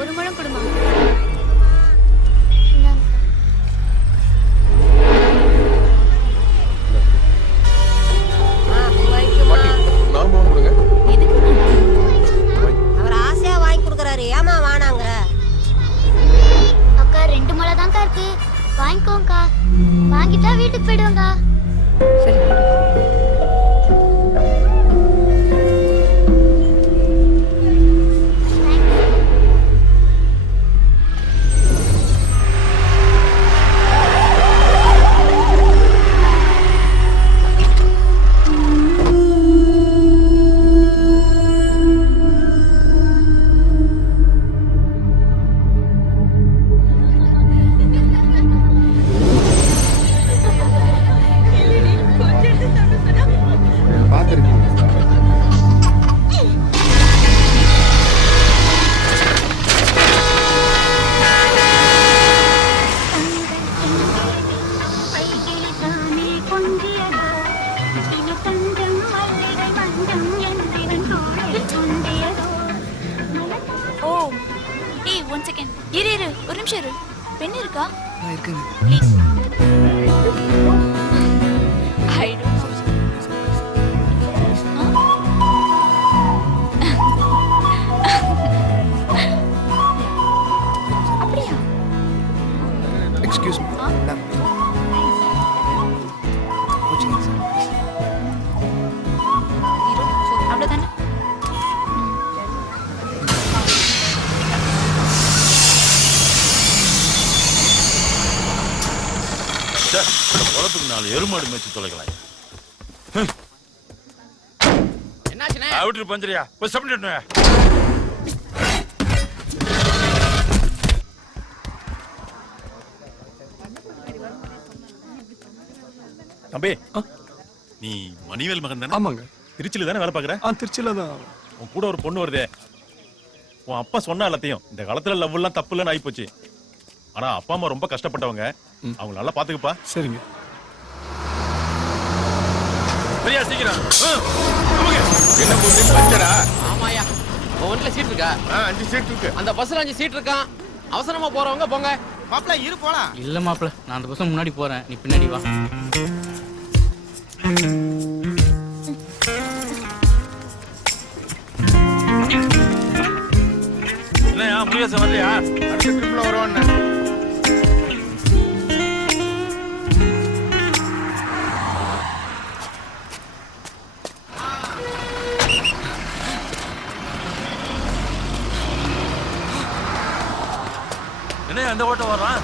ஒரு முழம் கொடுமா. அவர் ஆசையா வாங்கி கொடுக்கறாரு, ஏமா வானாங்கற? அக்கா 2 முழம் தான்க்கா இருக்கு, வாங்கிக்கோங்கக்கா. வாங்கிட்டா வீட்டுக்கு போயிடுவாங்க. சரி ஒரு நிமிஷம் இரு. பென் இருக்கா? இருக்குங்க. ப்ளீஸ். அப்படியா? Excuse me. அவ்வளவுதானே? உலகத்துக்கு 4 எருமாடு மேய்ச்சி தொலைக்கலாம். என்னாச்சுனே? அவுட்ரு பஞ்சரியா போய் சப்மிட் தம்பி. நீ மணிவேல் மகன் தானே? ஆமாங்க. திருச்சியில தானே வேலை பாக்குற? திருச்சியில தான். உன் கூட ஒரு பொண்ணு வருதே, உன் அப்பா சொன்ன எல்லாத்தையும் இந்த காலத்துல லவ் எல்லாம் தப்பு இல்லைன்னு ஆயிப்போச்சு. ஆனா அப்பா அம்மா ரொம்ப கஷ்டப்பட்டவங்க, அவங்க நல்லா பாத்துக்கப்பா. சரிங்க. சரியா சீக்கிரம். என்ன போட்டு பஞ்சரா? ஆமாயா. ஒன்ல சீட் இருக்கா? 5 சீட் இருக்கு. அந்த பஸ்ல 5 சீட் இருக்கான். அவசரமா போறவங்க போங்க. மாப்ள இரு போலாம். இல்ல மாப்ள, நான் அந்த பஸ் முன்னாடி போறேன், நீ பின்னாடி வா. என்னையா முருகேசன் வரலையா? அடுத்த ட்ரிப்ல வருவான்னு. என்னையா அந்த ஓட்டம் வர்றான்?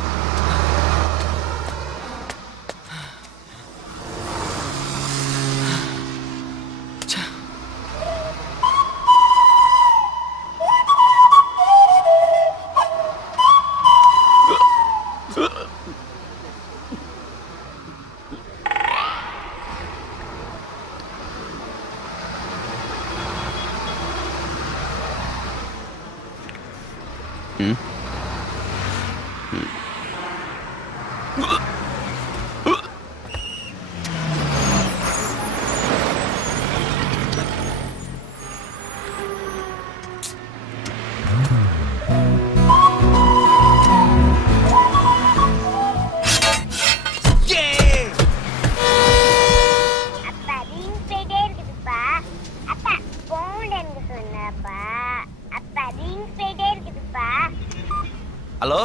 ஹலோ,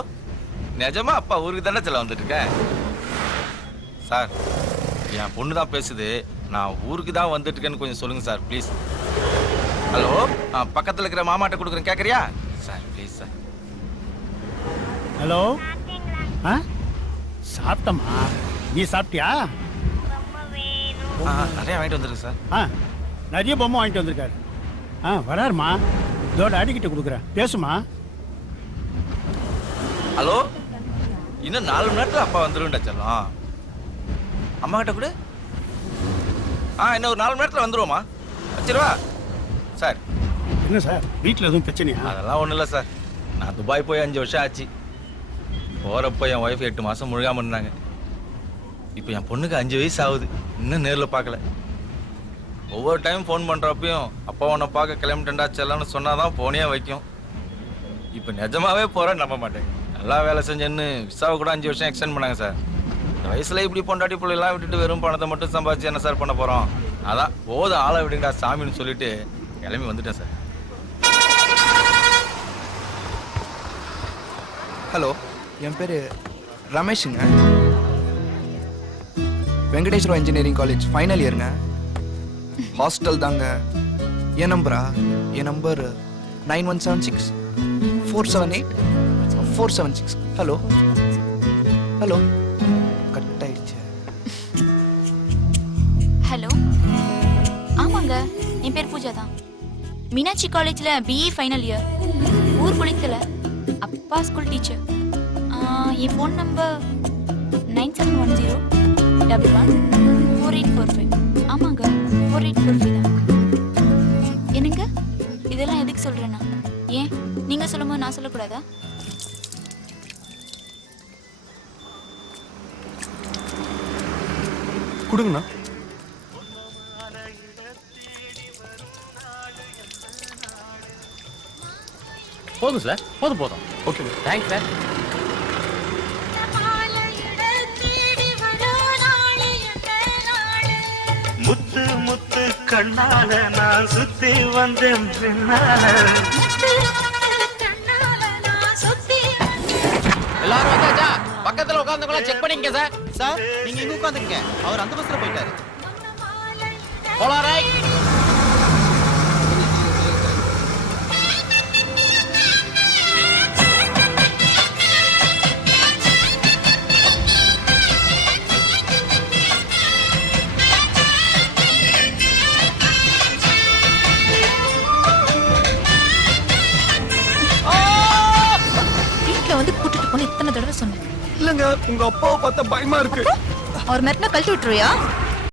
நிஜமா அப்பா ஊருக்கு தானே செல்ல வந்துட்டு இருக்கேன் சார். என் பொண்ணு தான் பேசுது, நான் ஊருக்கு தான் வந்துட்டு இருக்கேன்னு கொஞ்சம் சொல்லுங்க சார் ப்ளீஸ். ஹலோ, பக்கத்தில் இருக்கிற மாமாட்ட கொடுக்குறேன், கேட்குறியா சார்? Please sir. ஹலோ. சாப்பிட்டமா? நீ சாப்பிட்டியா? நிறைய வாங்கிட்டு வந்துருக்கு சார். நிறைய பொம்மை வாங்கிட்டு வந்திருக்காரு. வராருமா, இதோட அடிக்கிட்டு கொடுக்குறேன், பேசுமா. ஹலோ, இன்னும் 4 மணி நேரத்தில் அப்பா வந்துருவேன்டா செல்லம். அம்மா கிட்ட கூட இன்னும் ஒரு 4 மணி நேரத்தில் வந்துருவோமா? வச்சிருவா சார். என்ன சார், வீட்டில் எதுவும் பிரச்சனையா? அதெல்லாம் ஒன்றும் இல்லை சார், நான் துபாய் போய் 5 வருஷம் ஆச்சு. போறப்ப என் ஒய்ஃப் 8 மாசம் முழுகாம இருந்தாங்க. இப்போ என் பொண்ணுக்கு 5 வயசு ஆகுது, இன்னும் நேர்ல பார்க்கல. ஒவ்வொரு டைம் ஃபோன் பண்றப்பையும் அப்பா உன்னை பார்க்க கிளம்பிட்டேன்டா செல்லன்னு சொன்னாதான் போனே வைக்கும். இப்போ நிஜமாவே போறேன் நம்ப மாட்டேன். நல்லா வேலை செஞ்சேன்னு விசாவை கூட 5 வருஷம் எக்ஸ்டெண்ட் பண்ணாங்க சார். இந்த வயசுல இப்படி பொண்டாட்டி பிள்ளைலாம் விட்டுட்டு வெறும் பணத்தை மட்டும் சம்பாதிச்சு என்ன சார் பண்ண போறோம்? அதான் போது ஆளை விடுங்கடா சாமின்னு சொல்லிட்டு கிளம்பி வந்துட்டேன் சார். ஹலோ, என் பேர் ரமேஷுங்க. வெங்கடேஸ்வரா இன்ஜினியரிங் காலேஜ் ஃபைனல் இயருங்க. ஹாஸ்டல் தாங்க. என் நம்பரா? என் நம்பர் 9176-478-476. ஹலோ ஹலோ, கட் ஆயிடுச்சு. ஹலோ, ஆமாங்க, என் பேர் பூஜா தான். மீனாட்சி காலேஜில் பிஇ ஃபைனல் இயர். ஊர் குளித்தல, அப்பா ஸ்கூல் டீச்சர். என் ஃபோன் நம்பர் 9710-11-4845. ஆமாங்க, 4845 தான். என்னங்க, இதெல்லாம் எதுக்கு சொல்கிறேன்னா? ஏன் நீங்கள் சொல்லும்போது நான் சொல்லக்கூடாதா? கொடுங்கண்ணா. போதும் சார், போதும் போதும். ஓகே. Thanks sir. முத்து முத்து கண்ணால நான் சுத்தி வந்தேன் பின்னால. எல்லாரும் வந்தாச்சா? பக்கத்துல உட்கார்ந்தவங்கள செக் பண்ணிக்கங்க சார். சார் நீங்க இங்க உட்காந்துக்கங்க, அவர் அந்த பஸ்ல போயிட்டாரு. போலாரை. வந்து கூட்டிட்டு போன இத்தனை தடவை சொன்னேன். இல்லைங்க, உங்க அப்பாவை பார்த்தா பயமா இருக்கு. அவர் மெரினா கழட்டி விட்டுருவியா?